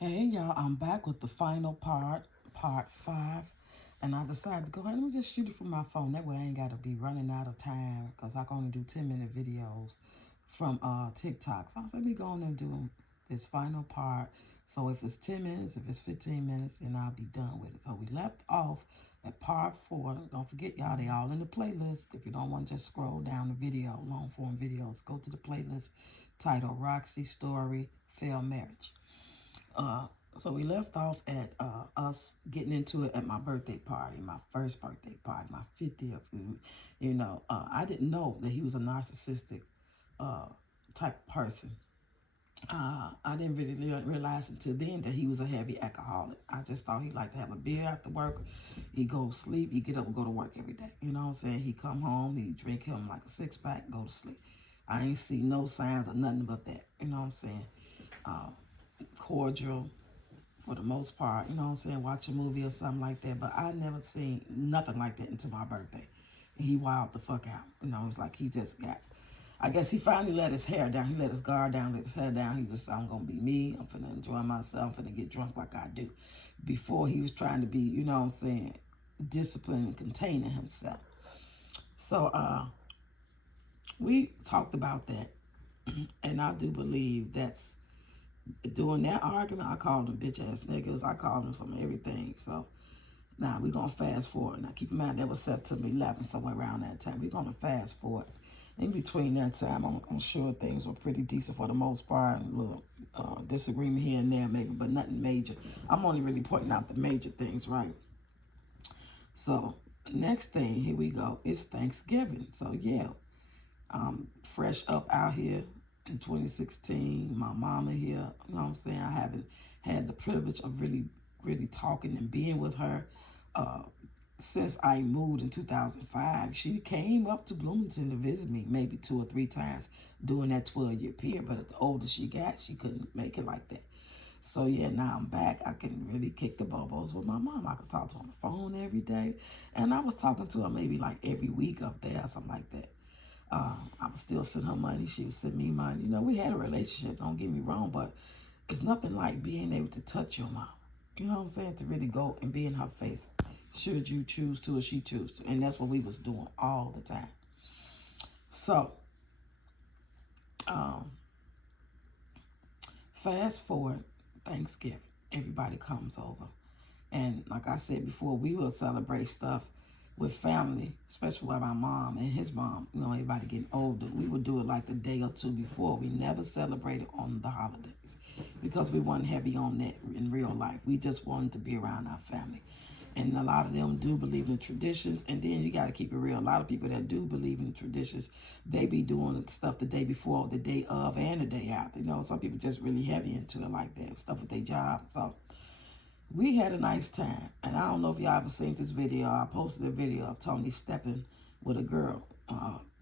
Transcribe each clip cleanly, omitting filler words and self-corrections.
Hey y'all, I'm back with the final part 5. And I decided to go ahead and just shoot it from my phone. That way I ain't got to be running out of time because I can only do 10-minute videos from TikTok. So I said, we going and do this final part. So if it's 10 minutes, if it's 15 minutes, then I'll be done with it. So we left off at part 4. Don't forget, y'all, they all in the playlist. If you don't want to just scroll down the video, long form videos, go to the playlist titled Roxy Story Failed Marriage. Uh, so we left off at us getting into it at my birthday party, my first birthday party, my 50th. I didn't know that he was a narcissistic uh, type of person. I didn't really realize until then that he was a heavy alcoholic. I just thought he liked to have a beer after work. He go sleep, he get up and go to work every day. You know what I'm saying? He come home, he drink him like a 6-pack, go to sleep. I ain't see no signs of nothing but that. You know what I'm saying? Uh, Cordial, for the most part, you know what I'm saying, watch a movie or something like that. But I never seen nothing like that until my birthday. And he wilded the fuck out. You know, it's like he just got, I guess he finally let his hair down. He let his guard down, let his hair down. He just said, I'm going to be me. I'm finna enjoy myself. I'm finna get drunk like I do. Before he was trying to be, you know what I'm saying, disciplined and containing himself. So we talked about that. And I do believe that's during that argument, I called them bitch ass niggas. I called them some everything. So now we're gonna fast forward. Now keep in mind that was September 11, somewhere around that time. We're gonna fast forward. In between that time, I'm sure things were pretty decent for the most part. A little disagreement here and there, maybe, but nothing major. I'm only really pointing out the major things, right? So next thing, here we go. It's Thanksgiving. So yeah, fresh up out here in 2016. My mama here, you know what I'm saying? I haven't had the privilege of really talking and being with her uh, since I moved in 2005. She came up to Bloomington to visit me maybe 2 or 3 times during that 12-year period. But the older she got, she couldn't make it like that. So yeah, now I'm back. I can really kick the bubbles with my mom. I can talk to her on the phone every day. And I was talking to her maybe like every week up there, something like that. I was still sending her money. She was sending me money. You know, we had a relationship, don't get me wrong, but it's nothing like being able to touch your mom. You know what I'm saying? To really go and be in her face. Should you choose to or she choose to. And that's what we was doing all the time. So, um, fast forward Thanksgiving. Everybody comes over. And like I said before, we will celebrate stuff with family, especially with my mom and his mom. You know, everybody getting older. We would do it like the day or two before. We never celebrated on the holidays because we weren't heavy on that in real life. We just wanted to be around our family. And a lot of them do believe in the traditions. And then you got to keep it real. A lot of people that do believe in the traditions, they be doing stuff the day before, the day of, and the day after. You know, some people just really heavy into it like that, stuff with their job. So we had a nice time. And I don't know if y'all ever seen this video. I posted a video of Tony stepping with a girl,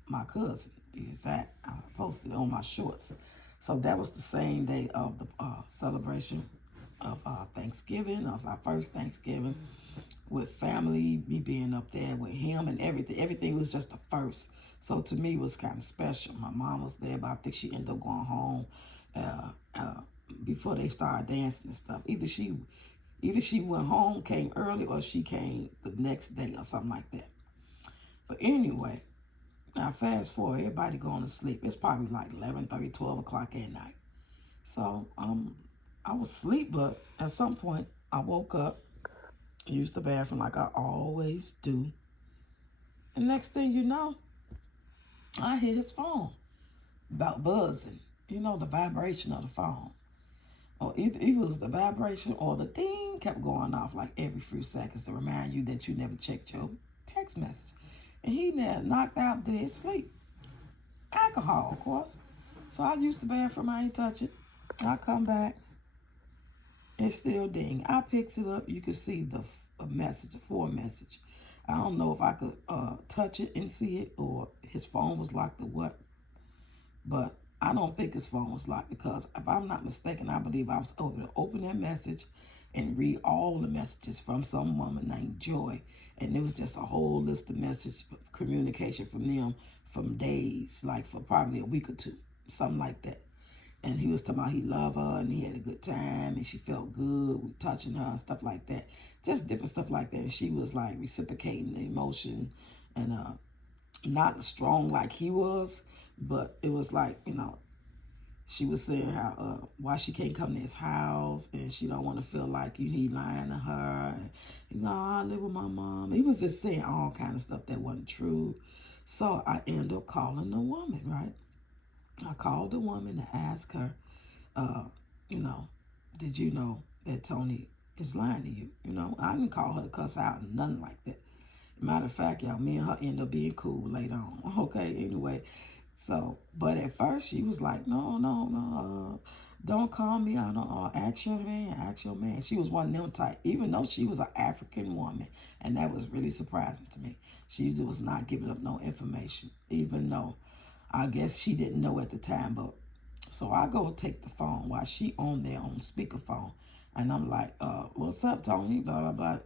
my cousin. Exact. I posted it on my shorts. So that was the same day of the celebration of Thanksgiving. That was our first Thanksgiving with family, me being up there with him and everything. Everything was just the first. So to me, it was kind of special. My mom was there, but I think she ended up going home uh, uh, before they started dancing and stuff. Either she went home, came early, or she came the next day or something like that. But anyway, now fast forward, everybody going to sleep. It's probably like 11:30, 12 o'clock at night. So I was asleep, but at some point I woke up, used the bathroom like I always do. And next thing you know, I hear his phone about buzzing. You know, the vibration of the phone. Or either it was the vibration or the ding kept going off like every few seconds to remind you that you never checked your text message. And he now knocked out dead sleep. Alcohol, of course. So I used the bathroom, I ain't touch it. I come back, it's still ding. I picks it up, you can see the a message, a forward message. I don't know if I could touch it and see it or his phone was locked or what. But I don't think his phone was locked because if I'm not mistaken, I believe I was able to open that message and read all the messages from some woman named Joy. And it was just a whole list of message communication from them from days, like for probably a week or two, something like that. And he was talking about he loved her and he had a good time and she felt good with touching her and stuff like that. Just different stuff like that. And she was like reciprocating the emotion and not strong like he was, but it was like, you know, she was saying how why she can't come to his house and she don't want to feel like he lying to her. And he's like, oh, I live with my mom. He was just saying all kind of stuff that wasn't true. So I ended up calling the woman, right? I called the woman to ask her, you know, did you know that Tony is lying to you? You know, I didn't call her to cuss out and nothing like that. Matter of fact, y'all, me and her end up being cool later on. Okay, anyway. So, but at first she was like, no, don't call me out. Ask your man. She was one of them type, even though she was an African woman. And that was really surprising to me. She was not giving up no information, even though I guess she didn't know at the time. But so I go take the phone while she on there on speakerphone. And I'm like, what's up, Tony? Blah, blah, blah.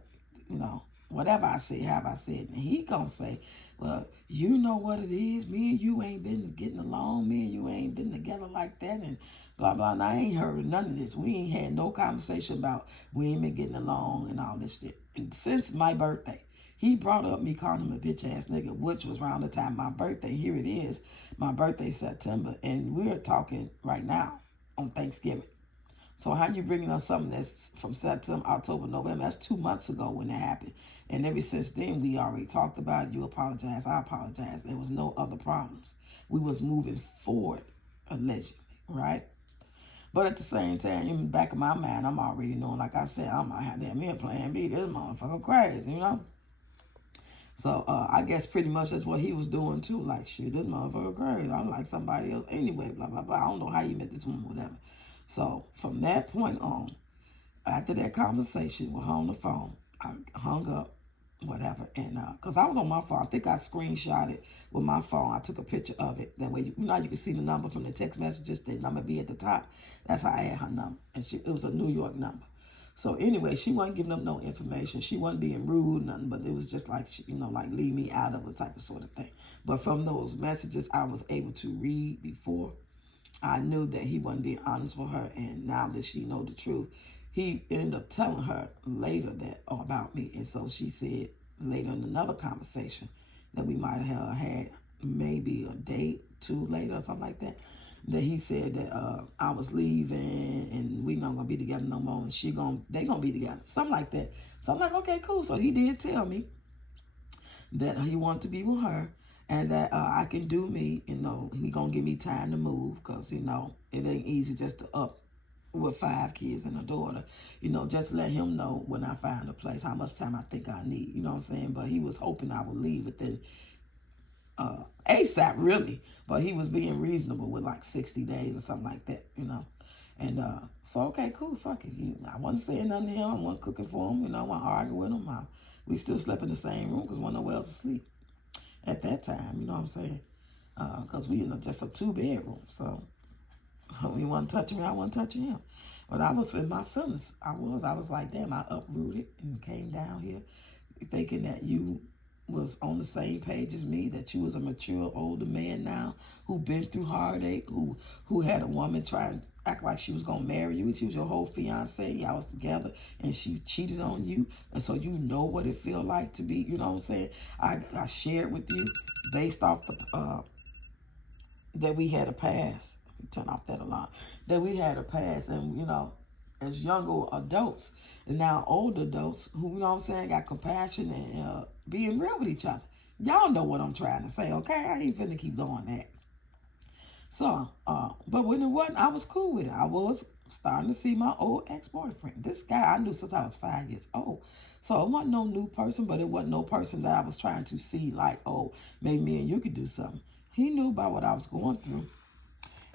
You know, whatever I say, have I said. And he gonna say, well, you know what it is. Me and you ain't been getting along. Me and you ain't been together like that. And blah, blah. And I ain't heard none of this. We ain't had no conversation about we ain't been getting along and all this shit. And since my birthday, he brought up me calling him a bitch ass nigga, which was around the time of my birthday. Here it is. My birthday September. And we're talking right now on Thanksgiving. So how you bringing up something that's from September, October, November? That's 2 months ago when that happened. And ever since then, we already talked about it. You apologize. I apologize. There was no other problems. We was moving forward, allegedly, right? But at the same time, in the back of my mind, I'm already knowing, like I said, I might have that me a plan B. This motherfucker crazy, you know? So I guess pretty much that's what he was doing too. Like, shit, this motherfucker crazy. I'm like somebody else anyway, blah, blah, blah. I don't know how you met this woman, whatever. So from that point on, after that conversation with her on the phone, I hung up, whatever. And because I was on my phone, I think I screenshot it with my phone. I took a picture of it. That way, you know, you can see the number from the text messages. The number be at the top. That's how I had her number. And it was a New York number. So anyway, she wasn't giving up no information. She wasn't being rude, nothing, but it was just like, you know, like leave me out of a type of sort of thing. But from those messages I was able to read before, I knew that he wasn't being honest with her. And now that she know the truth, he ended up telling her later that about me. And so she said later in another conversation that we might have had maybe a day, 2 later or something like that, that he said that I was leaving and we not gonna be together no more, and they gonna be together, something like that. So I'm like, okay, cool. So he did tell me that he wanted to be with her and that I can do me. You know, he gonna give me time to move because, you know, it ain't easy just to up with 5 kids and a daughter. You know, just let him know when I find a place how much time I think I need. You know what I'm saying? But he was hoping I would leave within ASAP, really. But he was being reasonable with like 60 days or something like that, you know. And so, okay, cool, fuck it. I wasn't saying nothing to him. I wasn't cooking for him. You know, I wasn't arguing with him. We still slept in the same room because wasn't nowhere else to sleep at that time, you know what I'm saying? Because we in just a 2-bedroom. So he wasn't touching me, I wasn't touching him. But I was in my feelings. I was like, damn, I uprooted and came down here thinking that you was on the same page as me, that you was a mature older man now who been through heartache, who had a woman try and act like she was gonna marry you. She was your whole fiance. Y'all was together and she cheated on you, and so you know what it feel like to be, you know what I'm saying? I shared with you based off the that we had a past. Let me turn off that alarm. That we had a past, and you know, as younger adults and now older adults who, you know what I'm saying, got compassion and being real with each other. Y'all know what I'm trying to say, okay? I ain't finna keep doing that. So, but when it wasn't, I was cool with it. I was starting to see my old ex-boyfriend. This guy I knew since I was 5 years old. So it wasn't no new person, but it wasn't no person that I was trying to see like, oh, maybe me and you could do something. He knew about what I was going through.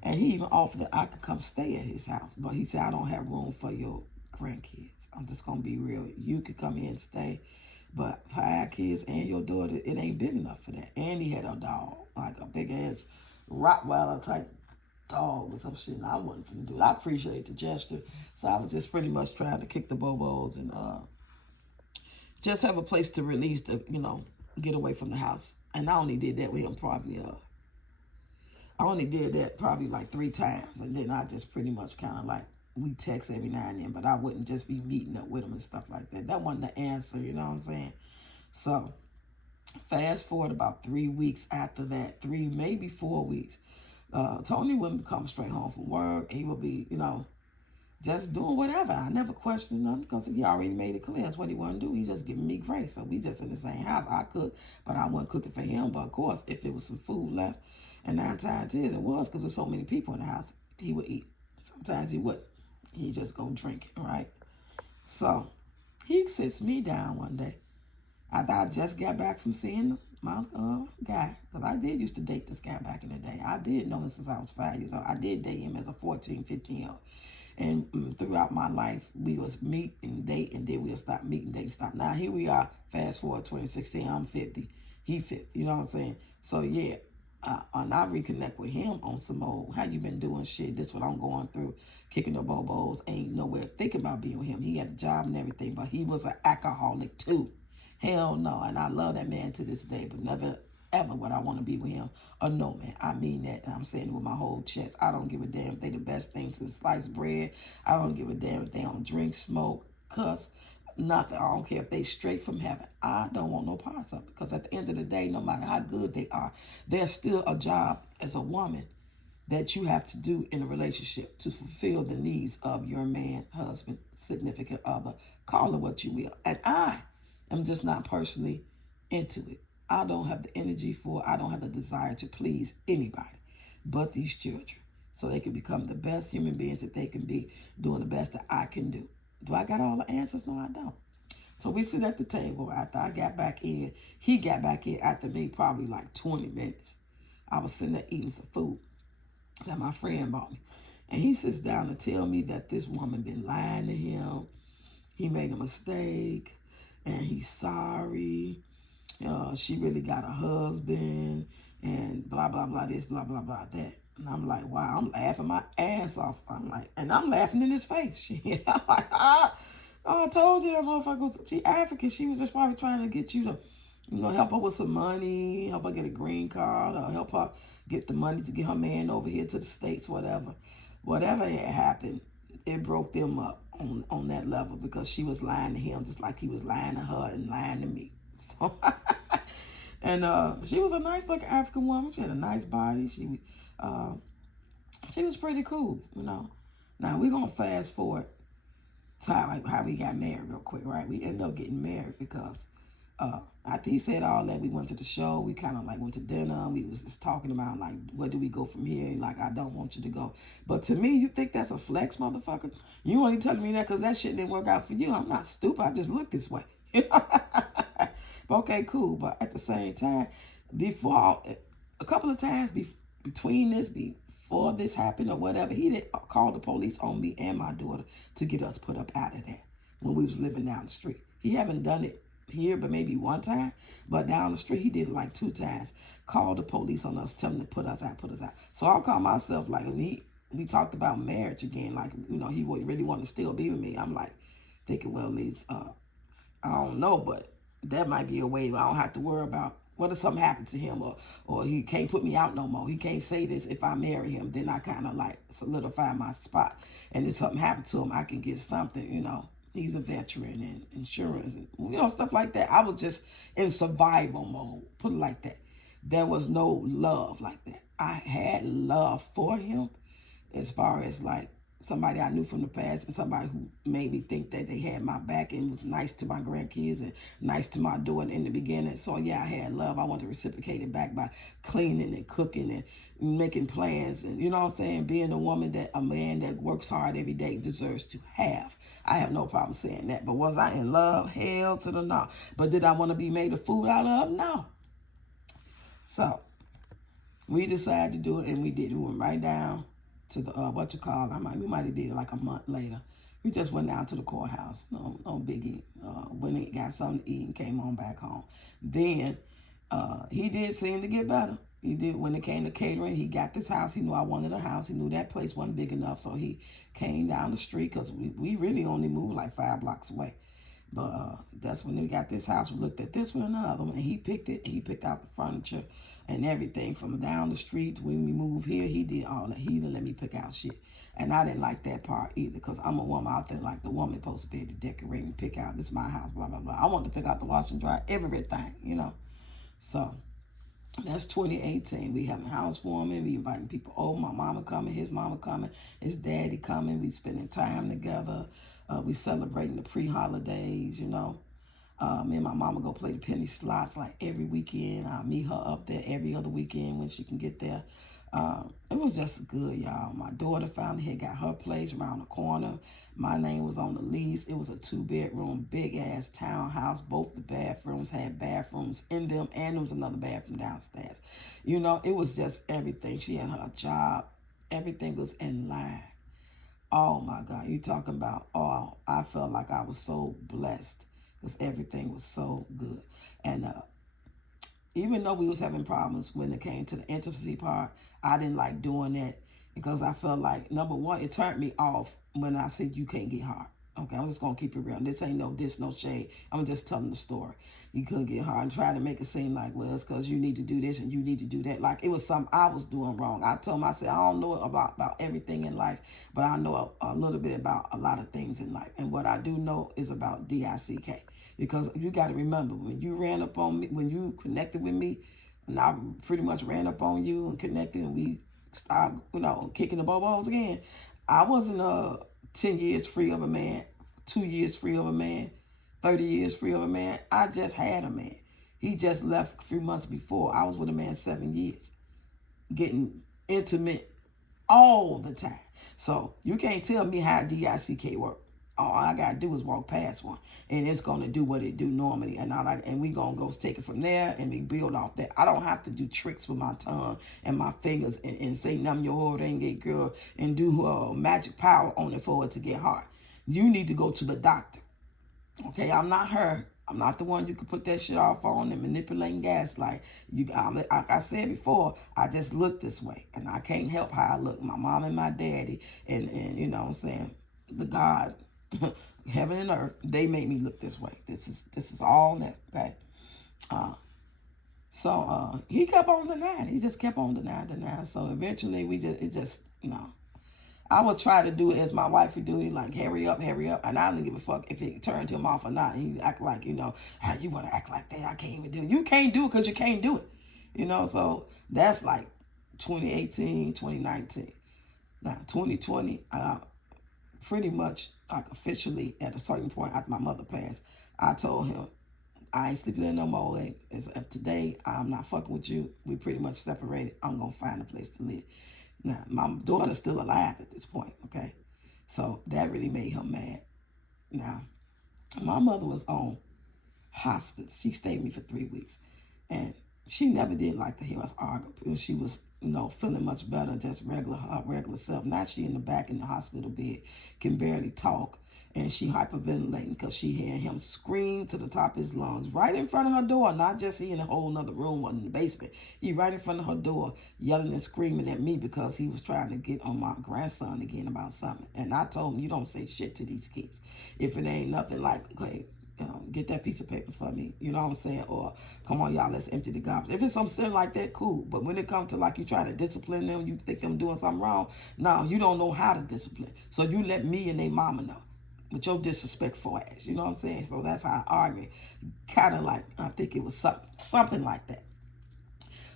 And he even offered that I could come stay at his house. But he said, I don't have room for your grandkids. I'm just going to be real. You could come here and stay. But 5 kids and your daughter, it ain't big enough for that. And he had a dog, like a big-ass Rottweiler type dog or some shit. And I wasn't finna do it. I appreciate the gesture. So I was just pretty much trying to kick the bobos and just have a place to release the, you know, get away from the house. And I only did that with him probably I only did that probably like 3 times, and then I just pretty much kind of like, we text every now and then, but I wouldn't just be meeting up with him and stuff like that. That wasn't the answer, you know what I'm saying? So fast forward about 3 weeks after that, maybe 4 weeks, Tony wouldn't come straight home from work. He would be, just doing whatever. I never questioned nothing because he already made it clear that's what he wanted to do. He's just giving me grace. So we just in the same house. I cook, but I wasn't cooking for him. But of course, if there was some food left, and 9 times 10 it was because there's so many people in the house, he would eat. Sometimes he wouldn't. He just go drinking, right? So he sits me down one day after I just got back from seeing my guy, because I did used to date this guy back in the day. I did know him since I was 5 years old. I did date him as a 14, 15-year-old. And throughout my life, we was meet and date, and then we'll stop meeting, date, stop. Now, here we are, fast forward 2016, I'm 50, he 50, you know what I'm saying? So, yeah, and I reconnect with him on some old, how you been doing shit, this what I'm going through, kicking the bobos, ain't nowhere thinking about being with him. He had a job and everything, but he was an alcoholic too. Hell no, and I love that man to this day, but never ever would I want to be with him. Or no, man, I mean that, and I'm saying it with my whole chest. I don't give a damn if they the best thing since sliced bread. I don't give a damn if they don't drink, smoke, cuss, nothing. I don't care if they straight from heaven. I don't want no parts of it, because at the end of the day, no matter how good they are, there's still a job as a woman that you have to do in a relationship to fulfill the needs of your man, husband, significant other, call it what you will. And I am just not personally into it. I don't have the energy for it. I don't have the desire to please anybody but these children, so they can become the best human beings that they can be, doing the best that I can do. Do I got all the answers? No, I don't. So we sit at the table after I got back in. He got back in after me probably like 20 minutes. I was sitting there eating some food that my friend bought me. And he sits down to tell me that this woman been lying to him. He made a mistake and he's sorry. She really got a husband and blah, blah, blah, this, blah, blah, blah, that. And I'm like, wow, I'm laughing my ass off. I'm like, and I'm laughing in his face. I'm like, I told you that motherfucker was, she African. She was just probably trying to get you to, help her with some money, help her get a green card, or help her get the money to get her man over here to the States, whatever. Whatever had happened, it broke them up on that level, because she was lying to him just like he was lying to her and lying to me. So, and she was a nice looking African woman. She had a nice body. She was pretty cool, Now we're gonna fast forward to how we got married real quick, right? We ended up getting married because after he said all that, we went to the show. We kind of like went to dinner. We was just talking about like, where do we go from here? And like, I don't want you to go. But to me, you think that's a flex, motherfucker? You only telling me that because that shit didn't work out for you. I'm not stupid. I just look this way. Okay, cool. But at the same time, before a couple of times before this happened or whatever, he did call the police on me and my daughter to get us put up out of there when we was living down the street. He haven't done it here but maybe one time, but down the street he did it like 2 times. Called the police on us, tell them to put us out. So I'll call myself like, when we talked about marriage again, like, he would really want to still be with me. I'm like thinking, well, at least I don't know, but that might be a way I don't have to worry about what if something happened to him, or he can't put me out no more. He can't say this. If I marry him, then I kind of like solidify my spot. And if something happened to him, I can get something, He's a veteran and insurance and, stuff like that. I was just in survival mode, put it like that. There was no love like that. I had love for him as far as like somebody I knew from the past and somebody who made me think that they had my back and was nice to my grandkids and nice to my daughter in the beginning. So yeah, I had love. I wanted to reciprocate it back by cleaning and cooking and making plans and, being a woman that a man that works hard every day deserves to have. I have no problem saying that. But was I in love? Hell to the no. But did I want to be made a fool out of? No. So we decided to do it, and we did. We went right down to the we might have did it like a month later. We just went down to the courthouse. No biggie. Went and got something to eat and came on back home. Then he did seem to get better. He did. When it came to catering, he got this house. He knew I wanted a house. He knew that place wasn't big enough, so he came down the street, because we really only moved like 5 blocks away. But that's when we got this house. We looked at this one and the other one, and he picked it. He picked out the furniture and everything from down the street. When we moved here, he did all that. He didn't let me pick out shit. And I didn't like that part either, because I'm a woman out there, like the woman supposed to be able to decorate and pick out, this is my house, blah, blah, blah. I want to pick out the wash and dry, everything, you know. So that's 2018. We having housewarming. We inviting people over. My mama coming, his mama coming, his daddy coming. We spending time together. We celebrating the pre-holidays, you know. Me and my mama go play the penny slots like every weekend. I meet her up there every other weekend when she can get there. It was just good, y'all. My daughter finally had got her place around the corner. My name was on the lease. It was a 2-bedroom, big-ass townhouse. Both the bathrooms had bathrooms in them, and there was another bathroom downstairs. You know, it was just everything. She had her job. Everything was in line. Oh, my God. You talking about, oh, I felt like I was so blessed because everything was so good. And even though we was having problems when it came to the intimacy part, I didn't like doing that because I felt like, number one, it turned me off when I said you can't get hard. Okay, I'm just going to keep it real. This ain't no dish, no shade. I'm just telling the story. You couldn't get hard and try to make it seem like, well, it's because you need to do this and you need to do that. Like it was something I was doing wrong. I told myself, I don't know about everything in life, but I know a little bit about a lot of things in life. And what I do know is about DICK. Because you got to remember, when you ran up on me, when you connected with me, and I pretty much ran up on you and connected, and we started, you know, kicking the bobos again. I wasn't 10 years free of a man, 2 years free of a man, 30 years free of a man. I just had a man. He just left a few months before. I was with a man 7 years, getting intimate all the time. So you can't tell me how DICK work. All I gotta do is walk past one, and it's gonna do what it do normally, and we gonna go take it from there, and we build off that. I don't have to do tricks with my tongue and my fingers and say numb your old get girl and do magic power on it for it to get hard. You need to go to the doctor. Okay, I'm not her. I'm not the one you can put that shit off on and manipulate and gaslight. Like I said before, I just look this way, and I can't help how I look. My mom and my daddy, and you know what I'm saying, the God. Heaven and earth, they made me look this way. This is all that, okay? So he kept on denying. He just kept on denying. So eventually you know, I would try to do it as my wife would do it, like hurry up. And I didn't give a fuck if it turned him off or not. He act like, you know, how you want to act like that? I can't even do it. You can't do it because you can't do it. You know, so that's like 2018, 2019. Now, 2020, pretty much like officially at a certain point after my mother passed, I told him, I ain't sleeping there no more. As of today, I'm not fucking with you. We pretty much separated. I'm going to find a place to live. Now, my daughter's still alive at this point, okay? So that really made him mad. Now, my mother was on hospice. She stayed with me for 3 weeks. And she never did like to hear us argue. She was, you know, feeling much better, just regular self. Now she in the back in the hospital bed, can barely talk, and she hyperventilating because she heard him scream to the top of his lungs right in front of her door. Not just he in a whole nother room or in the basement. He right in front of her door, yelling and screaming at me because he was trying to get on my grandson again about something. And I told him, you don't say shit to these kids. If it ain't nothing like, okay, get that piece of paper for me, you know what I'm saying? Or, come on, y'all, let's empty the garbage. If it's something like that, cool. But when it comes to, like, you try to discipline them, you think them doing something wrong, no, you don't know how to discipline. So you let me and they mama know with your disrespectful ass, you know what I'm saying? So that's how I argue. Kind of like, I think it was something like that.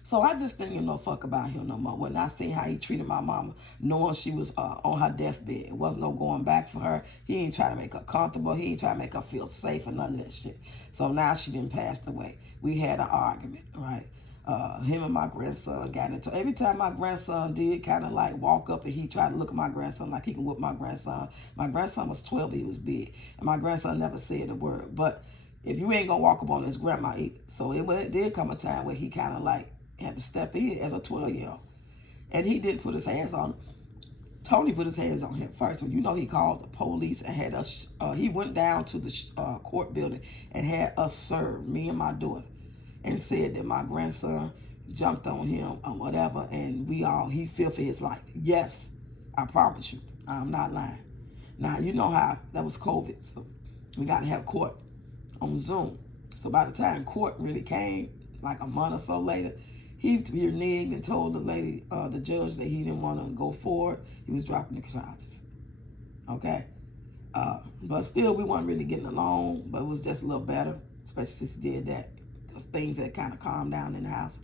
So I just didn't give no fuck about him no more. When I seen how he treated my mama, knowing she was on her deathbed, it wasn't no going back for her. He ain't trying to make her comfortable. He ain't trying to make her feel safe or none of that shit. So now she done passed away. We had an argument, right? Him and my grandson got into every time my grandson did kind of like walk up and he tried to look at my grandson like he can whip my grandson. My grandson was 12, he was big. And my grandson never said a word. But if you ain't gonna walk up on his grandma either. So it did come a time where he kind of like had to step in as a 12-year-old. And he did put his hands on him. Tony put his hands on him first. Well, you know, he called the police and had us, he went down to the court building and had us served, me and my daughter, and said that my grandson jumped on him or whatever, and he feared for his life. Yes, I promise you, I'm not lying. Now, you know how that was COVID, so We got to have court on Zoom. So by the time court really came, like a month or so later, he reneged and told the lady, the judge, that he didn't want to go forward. He was dropping the charges. Okay? But still, we weren't really getting along, but it was just a little better, especially since he did that, because things had kind of calmed down in the house.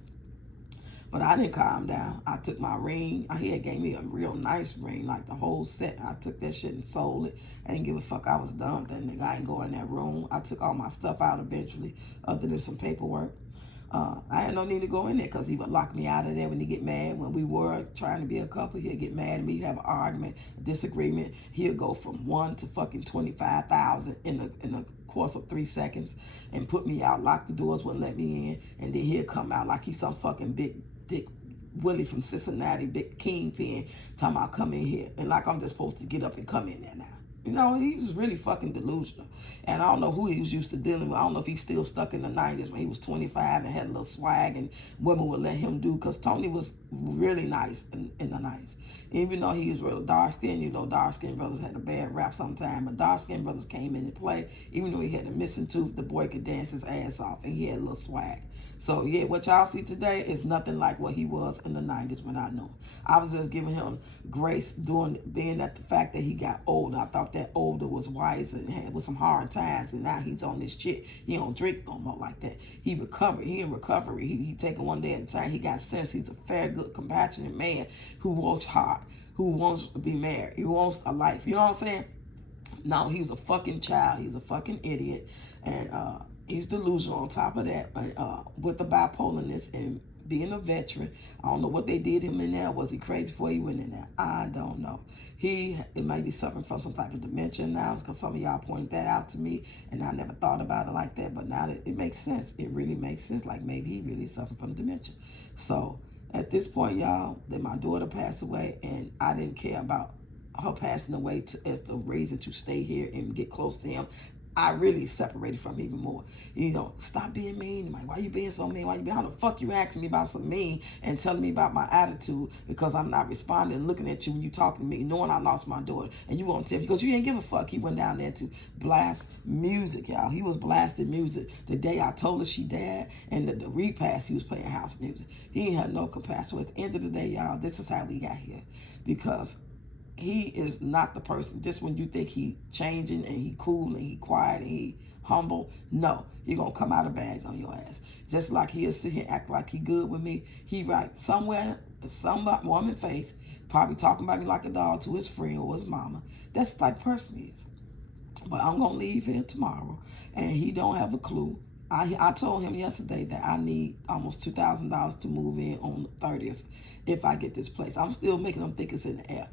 But I didn't calm down. I took my ring. He had gave me a real nice ring, like the whole set. I took that shit and sold it. I didn't give a fuck. I was done with that nigga. I didn't go in that room. I took all my stuff out eventually, other than some paperwork. I had no need to go in there because he would lock me out of there when he get mad. When we were trying to be a couple, he'd get mad at me, have an argument, a disagreement. He'll go from 1 to fucking 25,000 in the course of 3 seconds and put me out, lock the doors, wouldn't let me in, and then he'll come out like he's some fucking big dick Willie from Cincinnati, big kingpin, talking about come in here. And like I'm just supposed to get up and come in there now. You know, he was really fucking delusional. And I don't know who he was used to dealing with. I don't know if he's still stuck in the 90s when he was 25 and had a little swag and women would let him do, because Tony was really nice in the 90s. Even though he was real dark-skinned, you know, dark-skinned brothers had a bad rap sometime, but dark-skinned brothers came in and played. Even though he had a missing tooth, the boy could dance his ass off, and he had a little swag. So, yeah, what y'all see today is nothing like what he was in the 90s when I knew him. I was just giving him grace being at the fact that he got older. I thought that older was wiser and had with some hard times, and now he's on this shit. He don't drink no more like that. He recovered. He in recovery. He taking one day at a time. He got sense. He's a fair, good, compassionate man who works hard, who wants to be married. He wants a life. You know what I'm saying? No, he was a fucking child. He's a fucking idiot. And he's delusional on top of that, with the bipolarness and being a veteran. I don't know what they did him in there. Was he crazy before he went in there? I don't know. It might be suffering from some type of dementia now, because some of y'all pointed that out to me, and I never thought about it like that. But now that it makes sense. It really makes sense. Like maybe he really suffered from dementia. So at this point, y'all, that my daughter passed away, and I didn't care about her passing away as the reason to stay here and get close to him. I really separated from him even more. You know, stop being mean. Like, why you being so mean? How the fuck you asking me about some mean and telling me about my attitude because I'm not responding and looking at you when you talking to me, knowing I lost my daughter, and you won't tell me because you didn't give a fuck. He went down there to blast music, y'all. He was blasting music the day I told her she died, and the repast he was playing house music. He ain't had no compassion. At the end of the day, y'all, this is how we got here, because he is not the person. Just when you think he changing and he cool and he quiet and he humble, no, he gonna come out of bag on your ass. Just like he'll sit here and act like he good with me. He right somewhere, some woman face, probably talking about me like a dog to his friend or his mama. That's the type of person he is. But I'm gonna leave here tomorrow, and he don't have a clue. I told him yesterday that I need almost $2,000 to move in on the 30th if I get this place. I'm still making them think it's in the air.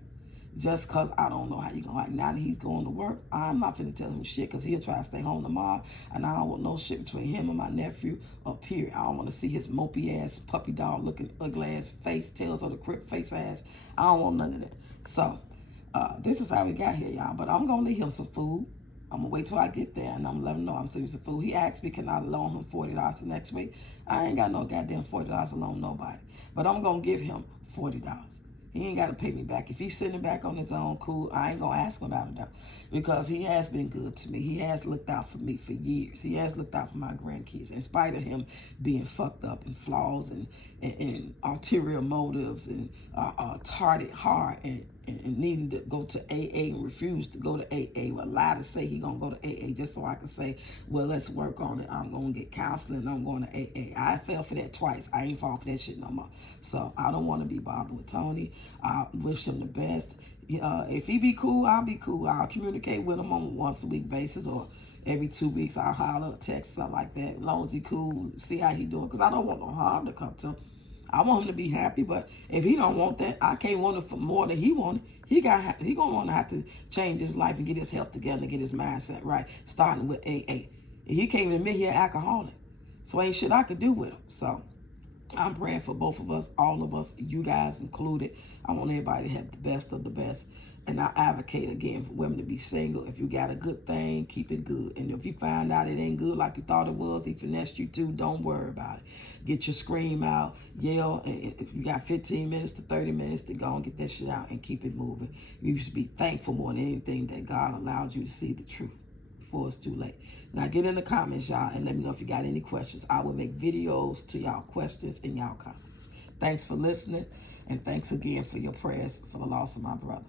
Just because I don't know how you going to, like, now that he's going to work, I'm not finna tell him shit, because he'll try to stay home tomorrow, and I don't want no shit between him and my nephew up here. I don't want to see his mopey ass, puppy dog looking, ugly ass face, tails of the crip face ass. I don't want none of that. So, this is how we got here, y'all. But I'm going to leave him some food. I'm going to wait till I get there, and I'm going to let him know I'm sending some food. He asked me, can I loan him $40 the next week? I ain't got no goddamn $40 to loan nobody. But I'm going to give him $40. He ain't got to pay me back. If he's sitting back on his own, cool. I ain't going to ask him about it, though, because he has been good to me. He has looked out for me for years. He has looked out for my grandkids, in spite of him being fucked up and flaws and ulterior motives and tarted hard and needing to go to AA and refuse to go to AA. Well, lie to say he going to go to AA just so I can say, well, let's work on it. I'm going to get counseling. I'm going to AA. I fell for that twice. I ain't fall for that shit no more. So I don't want to be bothered with Tony. I wish him the best. If he be cool, I'll be cool. I'll communicate with him on a once a week basis, or every 2 weeks I'll holler, text, something like that. As long as he cool, see how he doing. Because I don't want no harm to come to him. I want him to be happy, but if he don't want that, I can't want it for more than he wanted. He gonna want to have to change his life and get his health together and get his mindset right, starting with AA. He can't even admit he's an alcoholic, so ain't shit I could do with him. So I'm praying for both of us, all of us, you guys included. I want everybody to have the best of the best. And I advocate again for women to be single. If you got a good thing, keep it good. And if you find out it ain't good like you thought it was, he finessed you too, don't worry about it. Get your scream out, yell, and if you got 15 minutes to 30 minutes to go and get that shit out and keep it moving. You should be thankful more than anything that God allows you to see the truth before it's too late. Now get in the comments, y'all, and let me know if you got any questions. I will make videos to y'all questions and y'all comments. Thanks for listening, and thanks again for your prayers for the loss of my brother.